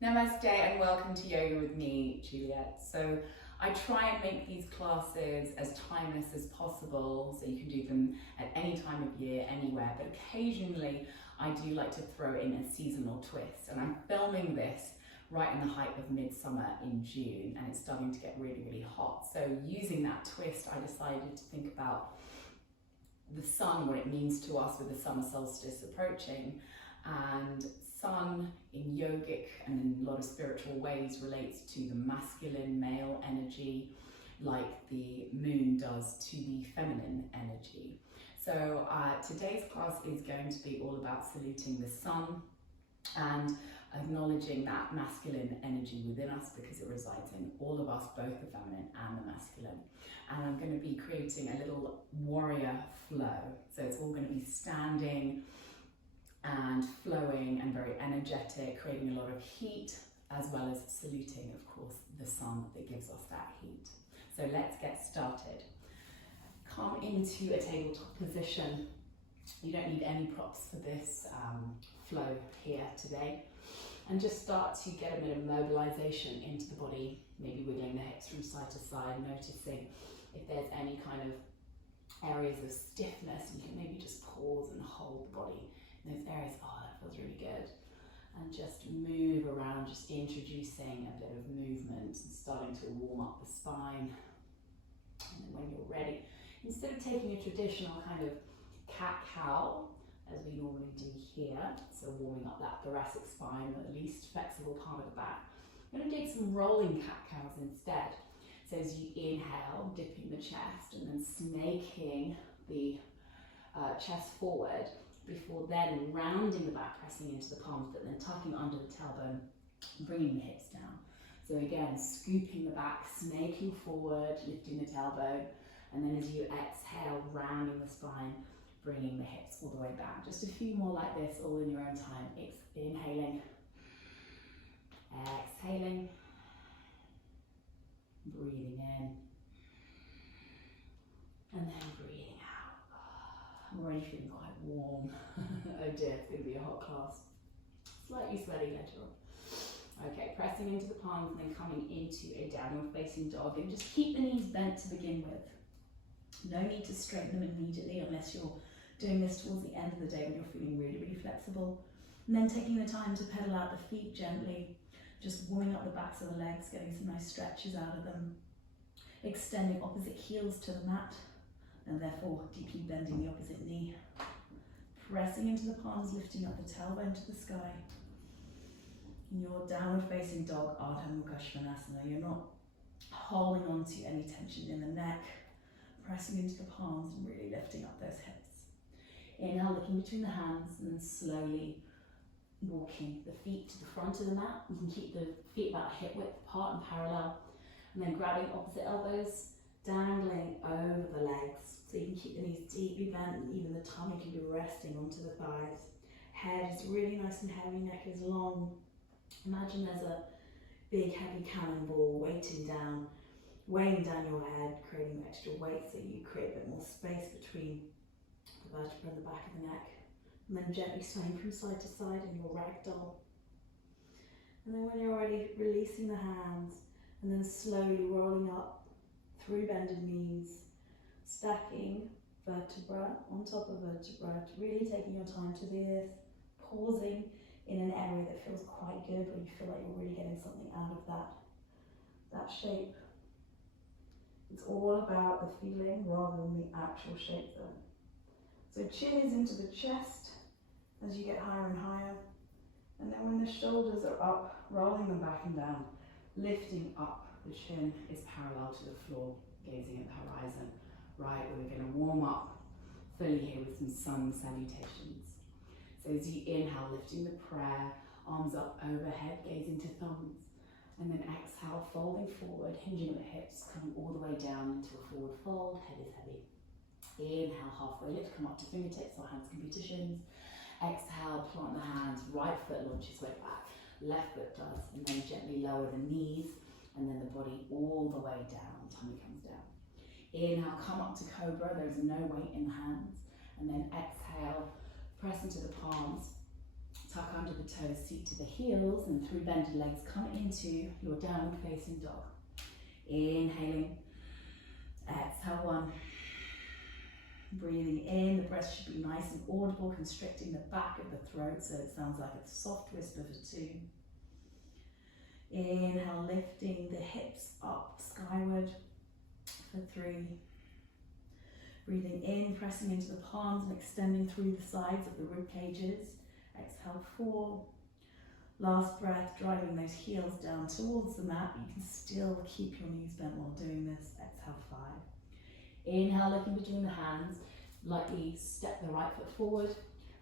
Namaste and welcome to Yoga with me, Juliet. So I try and make these classes as timeless as possible, so you can do them at any time of year, anywhere, but occasionally I do like to throw in a seasonal twist, and I'm filming this right in the height of midsummer in June, and it's starting to get really, really hot. So using that twist, I decided to think about the sun, what it means to us with the summer solstice approaching, and sun in yogic and in a lot of spiritual ways relates to the masculine male energy, like the moon does to the feminine energy. So today's class is going to be all about saluting the sun and acknowledging that masculine energy within us, because it resides in all of us, both the feminine and the masculine. And I'm going to be creating a little warrior flow. So it's all going to be standing and flowing and very energetic, creating a lot of heat, as well as saluting, of course, the sun that gives us that heat. So let's get started. Come into a tabletop position. You don't need any props for this flow here today. And just start to get a bit of mobilization into the body, maybe wiggling the hips from side to side, noticing if there's any kind of areas of stiffness. You can maybe just pause and hold the body in those areas. Oh, that feels really good. And just move around, just introducing a bit of movement and starting to warm up the spine. And then when you're ready, instead of taking a traditional kind of cat-cow, as we normally do here, so warming up that thoracic spine, the least flexible part of the back, I'm going to do some rolling cat-cows instead. So as you inhale, dipping the chest and then snaking the chest forward, before then rounding the back, pressing into the palms, but then tucking under the tailbone, bringing the hips down. So again, scooping the back, snaking forward, lifting the tailbone, and then as you exhale, rounding the spine, bringing the hips all the way back. Just a few more like this, all in your own time. Inhaling, exhaling, breathing in, and then breathing out. I'm already feeling quite warm. Oh dear, it's going to be a hot class. Slightly sweaty later on. Okay, pressing into the palms and then coming into a downward facing dog, and just keep the knees bent to begin with. No need to straighten them immediately unless you're doing this towards the end of the day when you're feeling really, really flexible. And then taking the time to pedal out the feet gently, just warming up the backs of the legs, getting some nice stretches out of them. Extending opposite heels to the mat, and therefore deeply bending the opposite knee. Pressing into the palms, lifting up the tailbone to the sky. In your downward facing dog, Ardha Mukha Svanasana, you're not holding on to any tension in the neck. Pressing into the palms and really lifting up those hips. Inhale, looking between the hands, and then slowly walking the feet to the front of the mat. You can keep the feet about hip width apart and parallel, and then grabbing opposite elbows, dangling over the legs. So you can keep the knees deeply bent, and even the tummy can be resting onto the thighs. Head is really nice and heavy, neck is long. Imagine there's a big heavy cannonball weighing down your head, creating extra weight, so you create a bit more space between the vertebra and the back of the neck. And then gently swaying from side to side in your ragdoll. And then when you're ready, releasing the hands, and then slowly rolling up through bended knees, stacking vertebra on top of vertebra, really taking your time to do this, pausing in an area that feels quite good, where you feel like you're really getting something out of that shape. It's all about the feeling rather than the actual shape though. So chin is into the chest as you get higher and higher. And then when the shoulders are up, rolling them back and down, lifting up, the chin is parallel to the floor, gazing at the horizon. Right, we're going to warm up fully here with some sun salutations. So as you inhale, lifting the prayer, arms up overhead, gazing to thumbs. And then exhale, folding forward, hinging at the hips, coming all the way down into a forward fold, head is heavy. Inhale, halfway lift, come up to fingertips or hands can be to shins. Exhale, plant the hands, right foot launches way back, left foot does, and then gently lower the knees, and then the body all the way down, tummy comes down. Inhale, come up to cobra, there's no weight in the hands, and then exhale, press into the palms, Tuck under the toes, seat to the heels, and through bended legs, come into your downward facing dog. Inhaling, exhale 1. Breathing in, the breath should be nice and audible, constricting the back of the throat so it sounds like a soft whisper for 2. Inhale, lifting the hips up skyward for 3. Breathing in, pressing into the palms and extending through the sides of the rib cages. Exhale 4. Last breath, driving those heels down towards the mat. You can still keep your knees bent while doing this. Exhale 5. Inhale, looking between the hands. Lightly step the right foot forward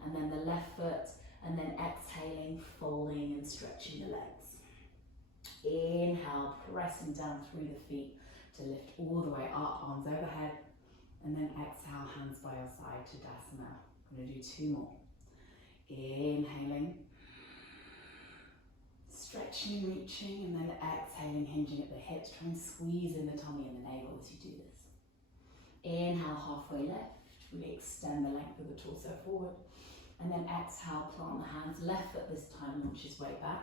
and then the left foot, and then exhaling, folding and stretching the legs. Inhale, pressing down through the feet to lift all the way up, arms overhead, and then exhale, hands by your side to Tadasana. I'm going to do 2 more. Inhaling, stretching, reaching, and then exhaling, hinging at the hips. Try and squeeze in the tummy and the navel as you do this. Inhale, halfway left, really extend the length of the torso forward. And then exhale, plant the hands. Left foot this time launches way back.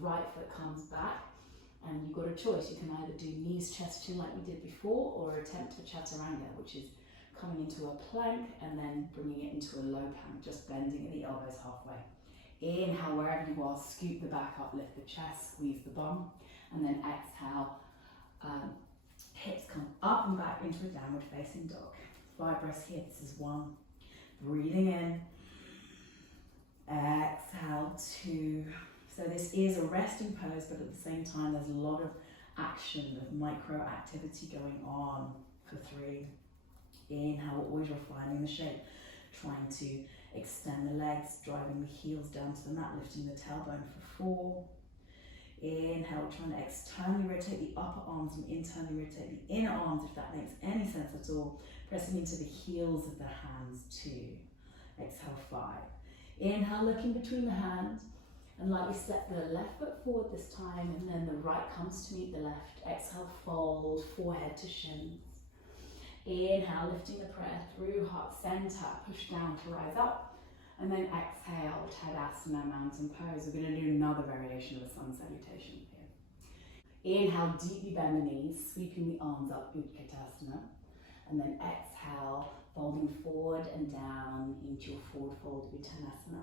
Right foot comes back. And you've got a choice. You can either do knees, chest, chin like we did before, or attempt a chaturanga, which is coming into a plank and then bringing it into a low plank, just bending at the elbows halfway. Inhale, wherever you are, scoop the back up, lift the chest, squeeze the bum, and then exhale, hips come up and back into a downward facing dog. 5 breaths here, this is 1. Breathing in, exhale 2. So this is a resting pose, but at the same time there's a lot of action, of micro activity going on for 3. Inhale, we're always refining the shape, trying to extend the legs, driving the heels down to the mat, lifting the tailbone for 4. Inhale, trying to externally rotate the upper arms and internally rotate the inner arms, if that makes any sense at all. Pressing into the heels of the hands, 2. Exhale, 5. Inhale, looking between the hands, and lightly step the left foot forward this time, and then the right comes to meet the left. Exhale, fold, forehead to shins. Inhale, lifting the prayer through heart center, push down to rise up. And then exhale, Tadasana, mountain pose. We're going to do another variation of a sun salutation here. Inhale, deeply bend the knees, sweeping the arms up, Utkatasana. And then exhale, folding forward and down into your forward fold, Uttanasana.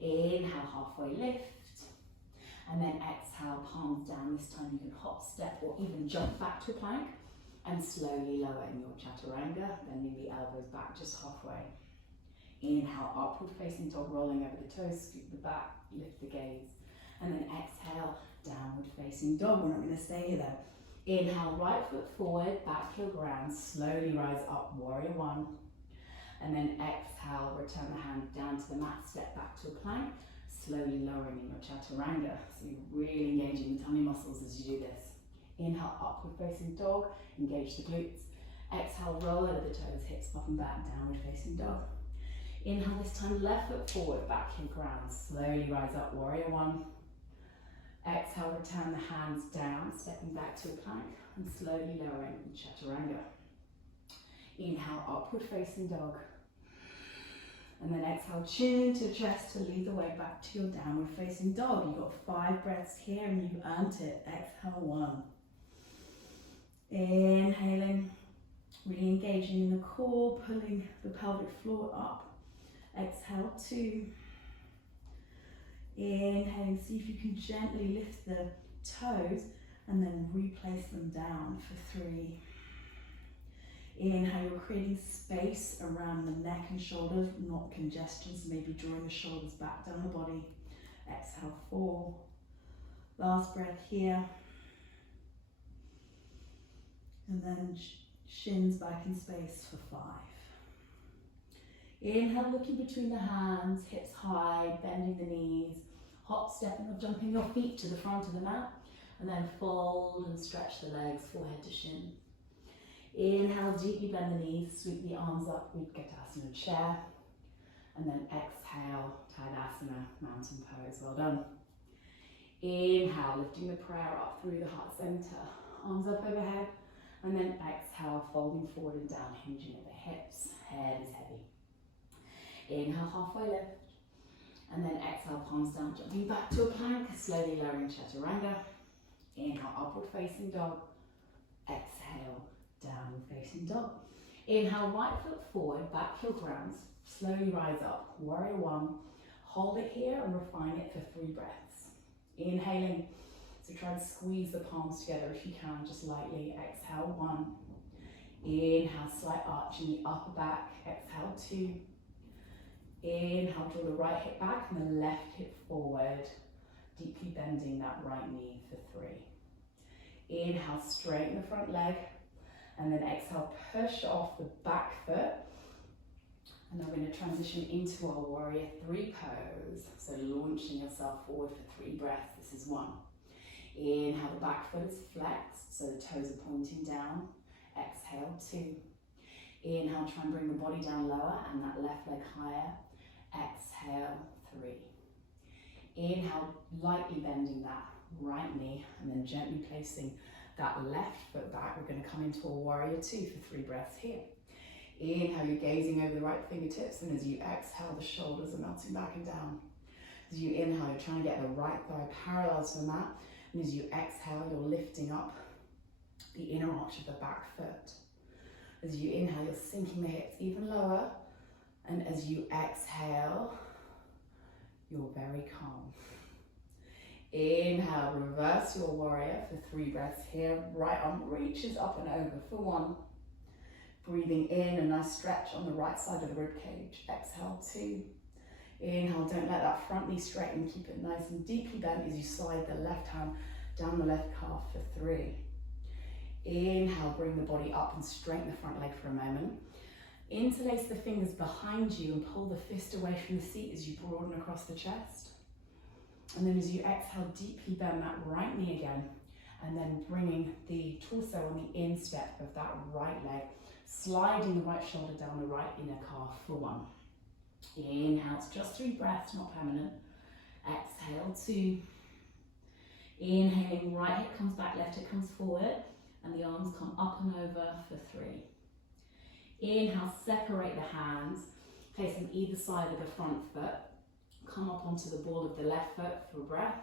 Inhale, halfway lift. And then exhale, palms down. This time you can hop, step, or even jump back to a plank. And slowly lower in your chaturanga, bending the elbows back just halfway. Inhale, upward facing dog, rolling over the toes, scoop the back, lift the gaze. And then exhale, downward facing dog. We're not going to stay here though. Inhale, right foot forward, back heel ground, slowly rise up, warrior 1. And then exhale, return the hand down to the mat, step back to a plank, slowly lowering in your chaturanga. So you're really engaging the tummy muscles as you do this. Inhale, upward facing dog, engage the glutes. Exhale, roll over the toes, hips up and back, downward facing dog. Inhale, this time left foot forward, back heel ground, slowly rise up, warrior 1. Exhale, return the hands down, stepping back to a plank, and slowly lowering in chaturanga. Inhale, upward facing dog. And then exhale, chin into chest to lead the way back to your downward facing dog. You've got 5 breaths here and you've earned it. Exhale, 1. Inhaling, really engaging in the core, pulling the pelvic floor up. Exhale, 2. Inhaling, see if you can gently lift the toes and then replace them down for 3. Inhale, you're creating space around the neck and shoulders, not congestion, so maybe drawing the shoulders back down the body. Exhale, 4. Last breath here. And then shins back in space for 5. Inhale, looking between the hands, hips high, bending the knees, hop, stepping or jumping your feet to the front of the mat, and then fold and stretch the legs, forehead to shin. Inhale, deeply bend the knees, sweep the arms up, Utkatasana chair, and then exhale, Tadasana, mountain pose. Well done. Inhale, lifting the prayer up through the heart center, arms up overhead, and then exhale, folding forward and down, hinging at the hips, head is heavy. Inhale, halfway lift, And then exhale, palms down, jumping back to a plank, slowly lowering chaturanga. Inhale, upward facing dog. Exhale, downward facing dog. Inhale, right foot forward, back heel grounds. Slowly rise up, warrior one. Hold it here and refine it for 3 breaths. Inhaling, so try and squeeze the palms together if you can, just lightly. Exhale, 1. Inhale, slight arch in the upper back. Exhale, 2. Inhale, draw the right hip back and the left hip forward, deeply bending that right knee for 3. Inhale, straighten the front leg, and then exhale, push off the back foot. And then we're going to transition into our warrior 3 pose. So launching yourself forward for 3 breaths. This is 1. Inhale, the back foot is flexed, so the toes are pointing down. Exhale, 2. Inhale, try and bring the body down lower and that left leg higher. Exhale, 3. Inhale, lightly bending that right knee and then gently placing that left foot back. We're going to come into a warrior 2 for 3 breaths here. Inhale, you're gazing over the right fingertips, and as you exhale, the shoulders are melting back and down. As you inhale, you're trying to get the right thigh parallel to the mat, and as you exhale, you're lifting up the inner arch of the back foot. As you inhale, you're sinking the hips even lower, and as you exhale, you're very calm. Inhale, reverse your warrior for 3 breaths here. Right arm reaches up and over for 1. Breathing in, a nice stretch on the right side of the rib cage. Exhale, 2. Inhale, don't let that front knee straighten. Keep it nice and deeply bent as you slide the left hand down the left calf for 3. Inhale, bring the body up and straighten the front leg for a moment. Interlace the fingers behind you and pull the fist away from the seat as you broaden across the chest. And then as you exhale, deeply bend that right knee again, and then bringing the torso on the instep of that right leg, sliding the right shoulder down the right inner calf for 1. Inhale, it's just 3 breaths, not permanent. Exhale, 2. Inhaling, right hip comes back, left hip comes forward, and the arms come up and over for 3. Inhale, separate the hands, place them either side of the front foot. Come up onto the ball of the left foot for a breath,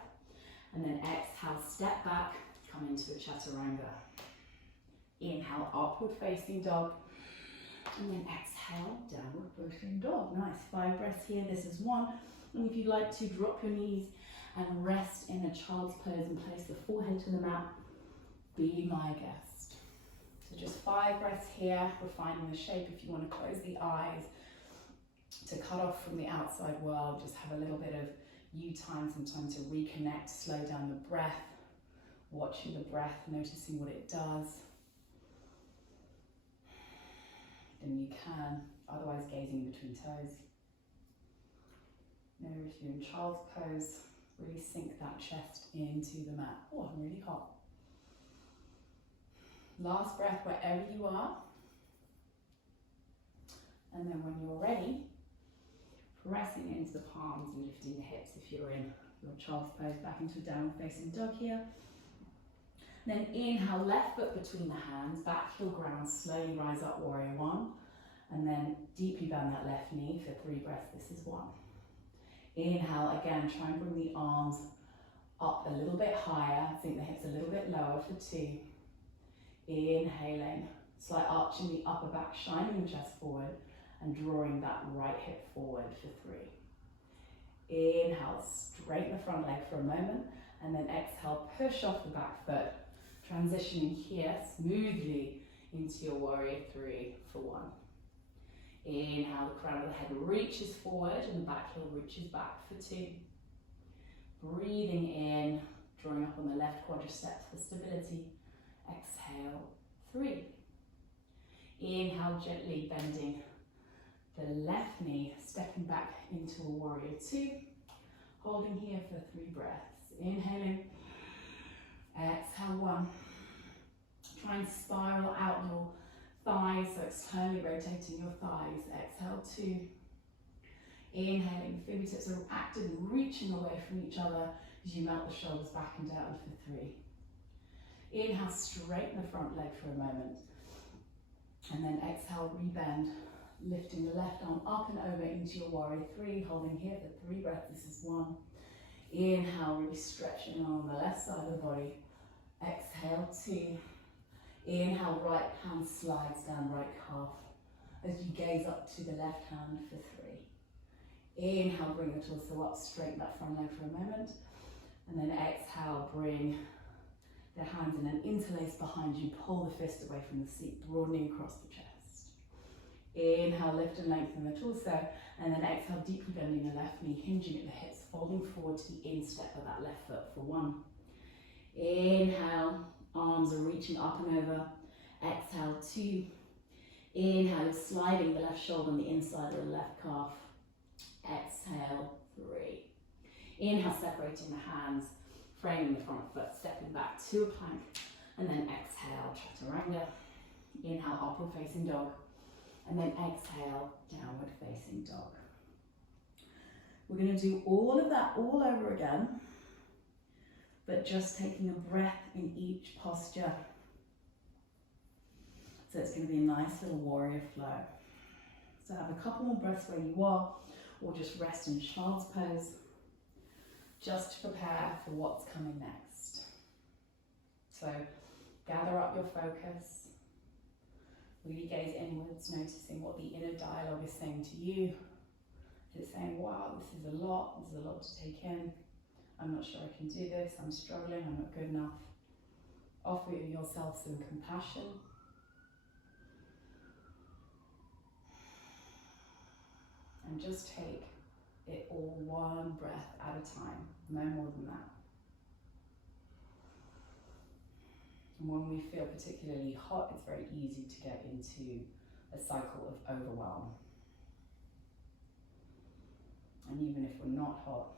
and then exhale, step back, come into a chaturanga. Inhale, upward facing dog, and then exhale, downward facing dog. Nice, 5 breaths here. This is 1. And if you'd like to, drop your knees and rest in a child's pose and place the forehead to the mat. Be my guest. So just 5 breaths here, refining the shape. If you want to close the eyes to cut off from the outside world, just have a little bit of you time, some time to reconnect, slow down the breath, watching the breath, noticing what it does. Then you can, otherwise gazing between toes. Now if you're in child's pose, really sink that chest into the mat. Oh, I'm really hot. Last breath wherever you are. And then when you're ready, pressing into the palms and lifting the hips if you're in your child's pose, back into a downward facing dog here. Then inhale, left foot between the hands, back heel ground, slowly rise up, warrior 1. And then deeply bend that left knee for 3 breaths. This is 1. Inhale, again, try and bring the arms up a little bit higher. Sink the hips a little bit lower for 2. Inhaling, slight arch in the upper back, shining the chest forward and drawing that right hip forward for 3. Inhale, straighten the front leg for a moment, and then exhale, push off the back foot, transitioning here smoothly into your warrior 3 for 1. Inhale, the crown of the head reaches forward and the back heel reaches back for 2. Breathing in, drawing up on the left quadriceps for stability. Exhale, 3. Inhale, gently bending the left knee, stepping back into a warrior 2. Holding here for 3 breaths. Inhaling, exhale, 1. Try and spiral out your thighs, so externally rotating your thighs. Exhale, 2. Inhaling, fingertips are active and reaching away from each other as you melt the shoulders back and down for 3. Inhale, straighten the front leg for a moment. And then exhale, rebend Lifting the left arm up and over into your warrior three, holding here for 3 breaths. This is 1. Inhale, really stretching on the left side of the body. Exhale, 2. Inhale, right hand slides down right calf as you gaze up to the left hand for 3. Inhale, bring the torso up, straighten that front leg for a moment. And then exhale, bring the hands in and interlace behind you. Pull the fist away from the seat, broadening across the chest. Inhale, lift and lengthen the torso. And then exhale, deeply bending the left knee, hinging at the hips, folding forward to the instep of that left foot for 1. Inhale, arms are reaching up and over. Exhale, 2. Inhale, sliding the left shoulder on the inside of the left calf. Exhale, 3. Inhale, separating the hands, framing the front foot, stepping back to a plank, and then exhale, chaturanga. Inhale, upward facing dog, and then exhale, downward facing dog. We're going to do all of that all over again, but just taking a breath in each posture. So it's going to be a nice little warrior flow. So have a couple more breaths where you are, or just rest in child's pose, just to prepare for what's coming next. So gather up your focus, really gaze inwards, noticing what the inner dialogue is saying to you. Is it saying, wow, this is a lot to take in, I'm not sure I can do this, I'm struggling, I'm not good enough. Offer yourself some compassion. And just take it all one breath at a time, no more than that. And when we feel particularly hot, it's very easy to get into a cycle of overwhelm. And even if we're not hot,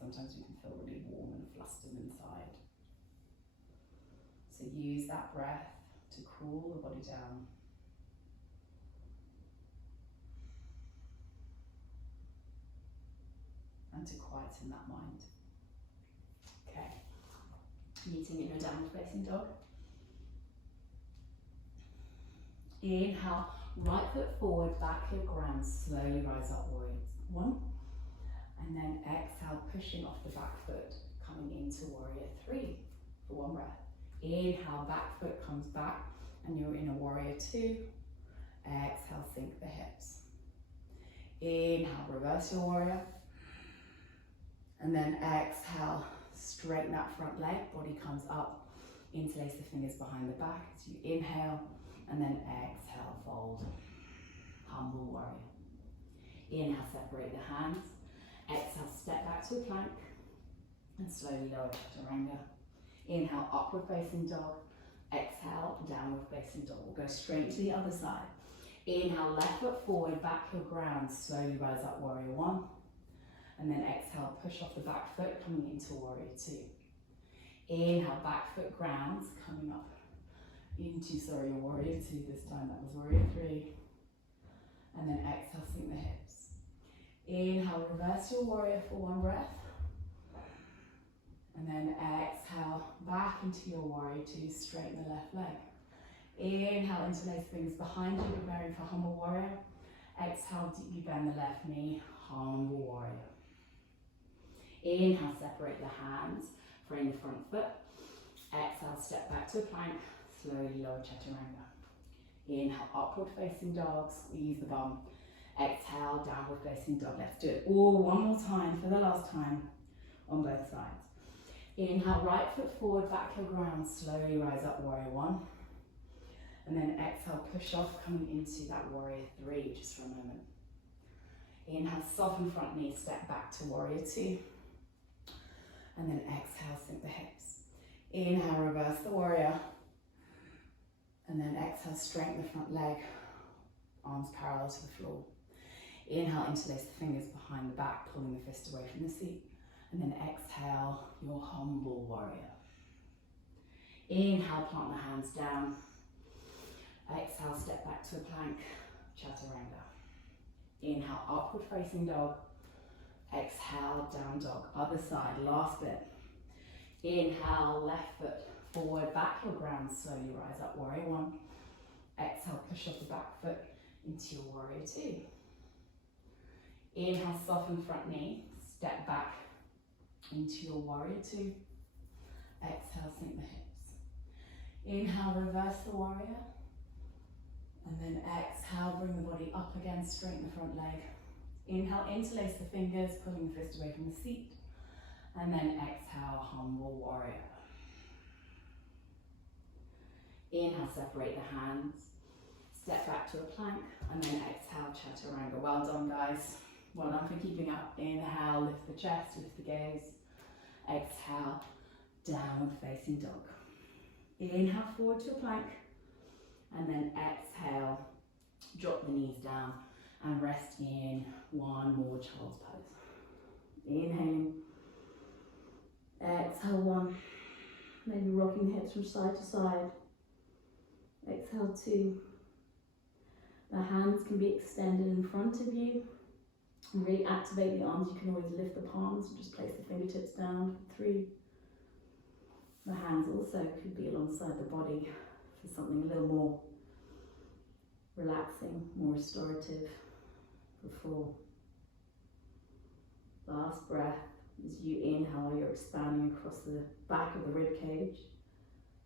sometimes we can feel really warm and flustered inside. So use that breath to cool the body down. And to quieten that mind. Okay. Meeting in your downward facing dog. Inhale, right foot forward, back heel ground, slowly rise up, warrior 1. And then exhale, pushing off the back foot, coming into warrior 3 for 1 breath. Inhale, back foot comes back, and you're in a warrior 2. Exhale, sink the hips. Inhale, reverse your warrior. And then exhale, straighten that front leg, body comes up, interlace the fingers behind the back as you inhale, and then exhale, fold, humble warrior. Inhale, separate the hands, exhale, step back to a plank, and slowly lower chaturanga. Inhale, upward facing dog, exhale, downward facing dog. We'll go straight to the other side. Inhale, left foot forward, back heel ground, slowly rise up, warrior 1. And then exhale, push off the back foot, coming into warrior 2. Inhale, back foot grounds, coming up into, your warrior 2 this time, that was warrior 3. And then exhale, sink the hips. Inhale, reverse your warrior for 1 breath. And then exhale, back into your warrior 2, straighten the left leg. Inhale, interlace fingers behind you, preparing for humble warrior. Exhale, deeply bend the left knee, humble warrior. Inhale, separate the hands, frame the front foot. Exhale, step back to a plank, slowly lower chaturanga. Inhale, upward facing dog, squeeze the bum. Exhale, downward facing dog. Let's do it all one more time for the last time on both sides. Inhale, right foot forward, back heel ground, slowly rise up, warrior 1. And then exhale, push off, coming into that warrior 3 just for a moment. Inhale, soften front knee, step back to warrior 2. And then exhale, sink the hips. Inhale, reverse the warrior. And then exhale, straighten the front leg, arms parallel to the floor. Inhale, interlace the fingers behind the back, pulling the fist away from the seat. And then exhale, your humble warrior. Inhale, plant the hands down. Exhale, step back to a plank, chaturanga. Inhale, upward facing dog. Exhale, down dog. Other side, last bit. Inhale, left foot forward, back heel ground, slowly rise up, warrior 1. Exhale, push off the back foot, into your warrior two. Inhale, soften front knee, step back into your warrior two. Exhale, sink the hips. Inhale, reverse the warrior. And then exhale, bring the body up again, straighten the front leg. Inhale, interlace the fingers, pulling the fist away from the seat. And then exhale, humble warrior. Inhale, separate the hands. Step back to a plank. And then exhale, chaturanga. Well done, guys. Well done for keeping up. Inhale, lift the chest, lift the gaze. Exhale, downward facing dog. Inhale, forward to a plank. And then exhale, drop the knees down and rest in one more child's pose. Inhaling. Exhale, one. Maybe rocking the hips from side to side. Exhale, two. The hands can be extended in front of you. And really activate the arms. You can always lift the palms and just place the fingertips down. Three. The hands also could be alongside the body for something a little more relaxing, more restorative. For four. Last breath. As you inhale, you're expanding across the back of the rib cage.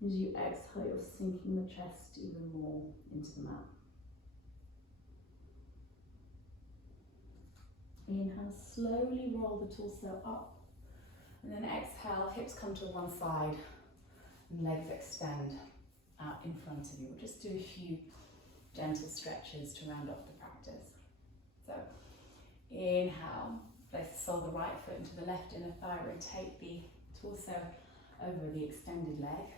As you exhale, you're sinking the chest even more into the mat. Inhale, slowly roll the torso up. And then exhale, hips come to one side and legs extend out in front of you. We'll just do a few gentle stretches to round off the practice. So, inhale, place the sole of the right foot into the left inner thigh, rotate the torso over the extended leg.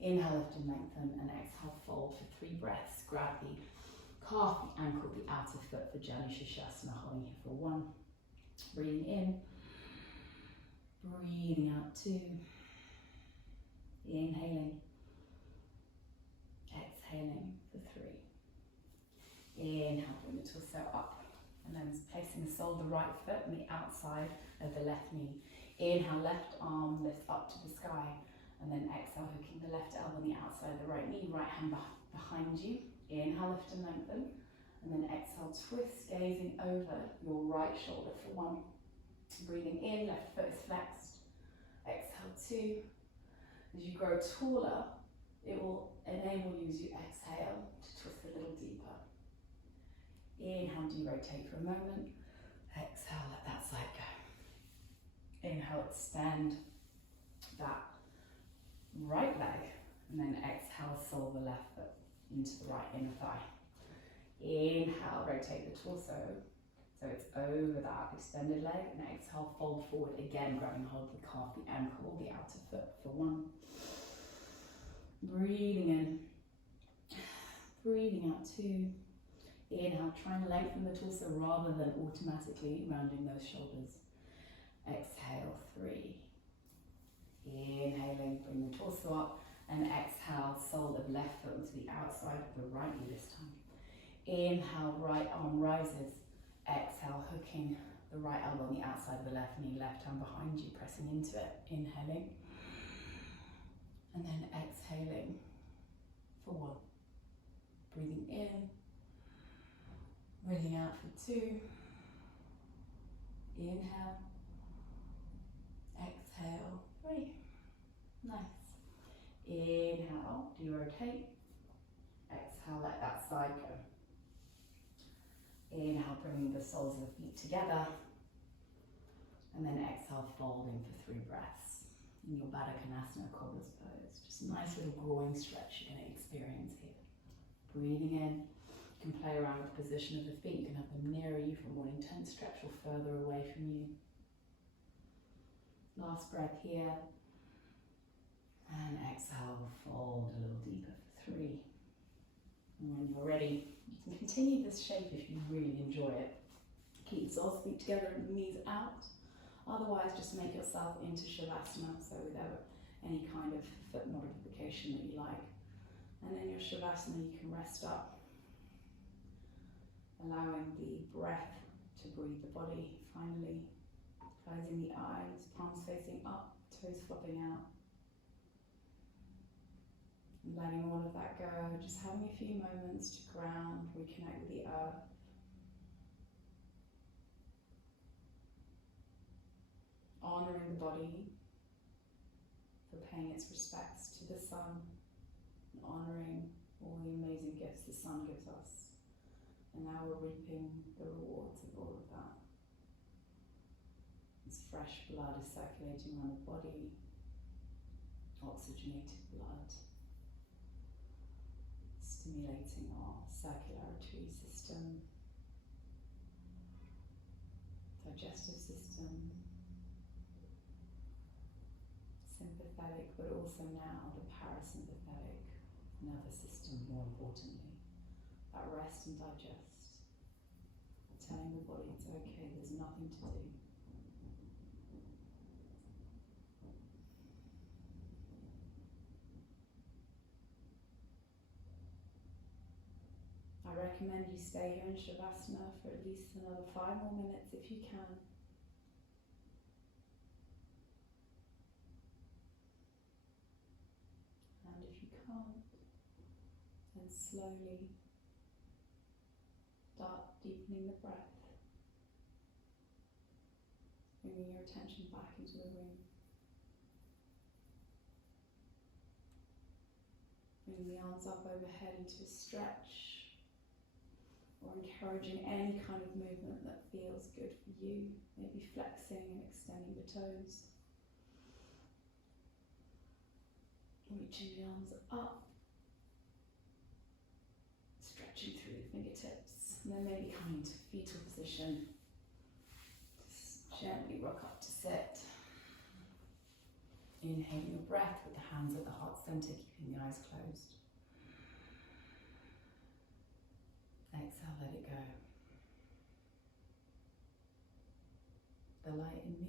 Inhale, lift and lengthen, and exhale, fold for 3 breaths. Grab the calf, the ankle, the outer foot for Janu Shirshasana, holding here for 1. Breathing in, breathing out 2. Inhaling, exhaling for 3. Inhale, bring the torso up, and then placing the sole of the right foot on the outside of the left knee. Inhale, left arm lifts up to the sky, and then exhale, hooking the left elbow on the outside of the right knee, right hand behind you. Inhale, lift and lengthen, and then exhale, twist, gazing over your right shoulder for 1. Breathing in, left foot is flexed. Exhale, 2. As you grow taller, it will enable you, as you exhale, to twist a little deeper. Inhale, do rotate for a moment. Exhale, let that side go. Inhale, extend that right leg, and then exhale, sole the left foot into the right inner thigh. Inhale, rotate the torso so it's over that extended leg, and exhale, fold forward again, grabbing hold of the calf, the ankle, the outer foot for 1. Breathing in, breathing out 2. Inhale, try and lengthen the torso rather than automatically rounding those shoulders. Exhale, 3. Inhaling, bring the torso up, and exhale, sole of left foot to the outside of the right knee this time. Inhale, right arm rises. Exhale, hooking the right elbow on the outside of the left knee, left hand behind you, pressing into it. Inhaling, and then exhaling for 1. Breathing in, breathing out for 2. Inhale, exhale, 3. Nice. Inhale, do rotate. Exhale, let that side go. Inhale, bringing the soles of the feet together. And then exhale, folding for 3 breaths. In your Baddha Konasana, cobbler's pose. Just a nice little groin stretch you're going to experience here. Breathing in. You can play around with the position of the feet. You can have them nearer you for more intense stretch or further away from you. Last breath here. And exhale, fold a little deeper for 3. And when you're ready, you can continue this shape if you really enjoy it. Keep the soles of the feet together and the knees out. Otherwise, just make yourself into Shavasana, so without any kind of foot modification that you like. And in your Shavasana, you can rest up, allowing the breath to breathe the body. Finally, closing the eyes, palms facing up, toes flopping out. And letting all of that go, just having a few moments to ground, reconnect with the earth. Honouring the body for paying its respects to the sun, and honouring all the amazing gifts the sun gives us. And now we're reaping the rewards of all of that. This fresh blood is circulating around the body, oxygenated blood, stimulating our circulatory system, digestive system, sympathetic, but also now the parasympathetic nervous system, more importantly. That rest and digest, telling the body it's okay, there's nothing to do. I recommend you stay here in Shavasana for at least another 5 more minutes if you can. And if you can't, then slowly start deepening the breath, bringing your attention back into the room. Bringing the arms up overhead into a stretch, or encouraging any kind of movement that feels good for you, maybe flexing and extending the toes. Reaching the arms up, stretching through the fingertips, and then maybe coming to fetal position. Just gently rock up to sit. Inhaling your breath with the hands at the heart center, keeping the eyes closed. Exhale, let it go. The light in